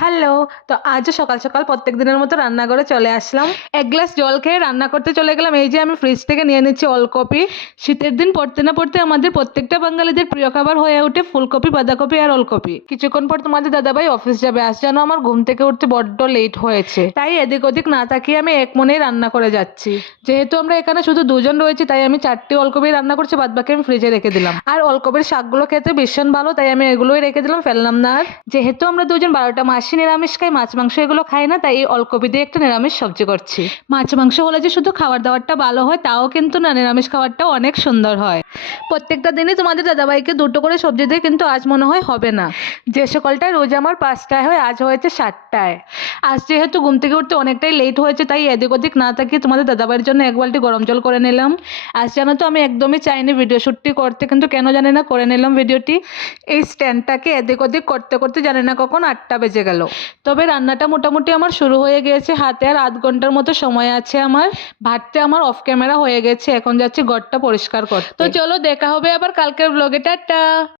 Hello. তো আজও সকাল সকাল প্রত্যেক দিনের মতো রান্নাঘরে চলে আসলাম। এক গ্লাস জল খেয়ে রান্না করতে চলে গেলাম। এই যে আমি ফ্রিজ থেকে নিয়ে নিচ্ছি ওলকপি। শীতের দিন পড়তে না পড়তে আমাদের প্রত্যেকটা বাঙালিদের প্রিয় খাবার হয়ে ওঠে ফুলকপি, বাঁধাকপি আর ওলকপি। কিছুক্ষণ পর তোমাদের দাদাভাই অফিস যাবে। আজ যেন আমার ঘুম থেকে উঠতে বড্ড লেট হয়েছে, তাই এদিক ওদিক না তাকিয়ে আমি এক মনেই রান্না করে যাচ্ছি। যেহেতু আমরা এখানে শুধু দুজন রয়েছি, তাই আমি 4টি ওলকপি রান্না করছি, বাদ বাকি আমি ফ্রিজে রেখে দিলাম। আর ওলকপির শাকগুলো খেতে ভীষণ ভালো, তাই আমি এগুলোই রেখে দিলাম, ফেললাম না। আর যেহেতু আমরা দুজন 12টা মাসই নিরামিষ খাই, মাছ মাংস এগুলো খাই না, তাই এই ওলকপি দিয়ে একটা নিরামিষ সবজি করছি। মাছ মাংস হলে যে শুধু খাবার দাবারটা ভালো হয় তাও কিন্তু না, নিরামিষ খাবারটাও অনেক সুন্দর হয়। প্রত্যেকটা দিনই তোমাদের দাদাভাইকে দুটো করে সবজি দিয়ে, কিন্তু আজ মনে হয় হবে না। যে সকালটায় রোজ আমার 5টায় হয়, আজ হয়েছে 7টায়। আজ যেহেতু ঘুম থেকে উঠতে অনেকটাই লেট হয়েছে, তাই এদিক ওদিক না তাকিয়ে তোমাদের দাদাভাইয়ের জন্য এক বালতি গরম জল করে নিলাম। আজ জানো তো আমি একদমই চাইনি ভিডিও শ্যুটটি করতে, কিন্তু কেন জানি না করে নিলাম ভিডিওটি। এই স্ট্যান্ডটাকে এদিক ওদিক করতে করতে জানি না কখন 8টা বেজে গেল। তবে রান্নাটা মোটামুটি আমার শুরু হয়ে গিয়েছে, হাতে আর আধ ঘন্টার মতো সময় আছে আমার। ভাতটা আমার অফ ক্যামেরা হয়ে গেছে, এখন যাচ্ছি ঘরটা পরিষ্কার করতে। তো চলো দেখা হবে আবার কালকের ব্লগে, টাটা।